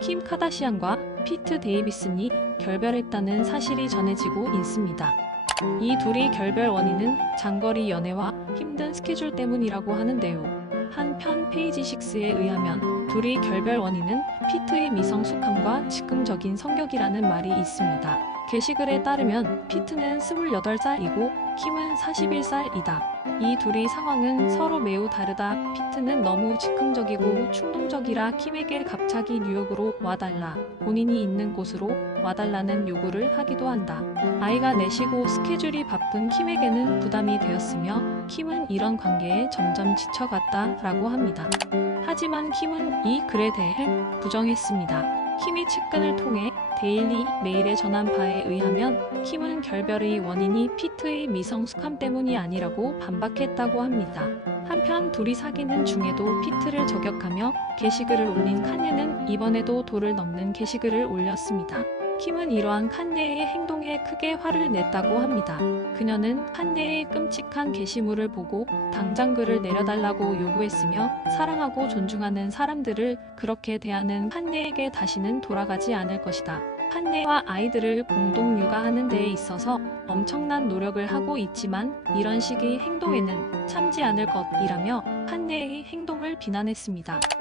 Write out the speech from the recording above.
킴 카다시안과 피트 데이비슨이 결별했다는 사실이 전해지고 있습니다. 이 둘이 결별 원인은 장거리 연애와 힘든 스케줄 때문이라고 하는데요. 한편 페이지 6에 의하면 둘이 결별 원인은 피트의 미성숙함과 즉흥적인 성격이라는 말이 있습니다. 게시글에 따르면 피트는 28살이고 킴은 41살이다. 이 둘이 상황은 서로 매우 다르다. 피트는 너무 즉흥적이고 충동적이라 킴에게 갑자기 뉴욕으로 와달라. 본인이 있는 곳으로 와달라는 요구를 하기도 한다. 아이가 내시고 스케줄이 바쁜 킴에게는 부담이 되었으며 킴은 이런 관계에 점점 지쳐갔다 라고 합니다. 하지만 킴은 이 글에 대해 부정했습니다. 킴이 측근을 통해 데일리 메일에 전한 바에 의하면 킴은 결별의 원인이 피트의 미성숙함 때문이 아니라고 반박했다고 합니다. 한편 둘이 사귀는 중에도 피트를 저격하며 게시글을 올린 칸예는 이번에도 도를 넘는 게시글을 올렸습니다. 킴은 이러한 칸예의 행동에 크게 화를 냈다고 합니다. 그녀는 칸예의 끔찍한 게시물을 보고 당장 글을 내려달라고 요구했으며 사랑하고 존중하는 사람들을 그렇게 대하는 칸예에게 다시는 돌아가지 않을 것이다. 칸예와 아이들을 공동 육아하는 데에 있어서 엄청난 노력을 하고 있지만 이런 식의 행동에는 참지 않을 것이라며 칸예의 행동을 비난했습니다.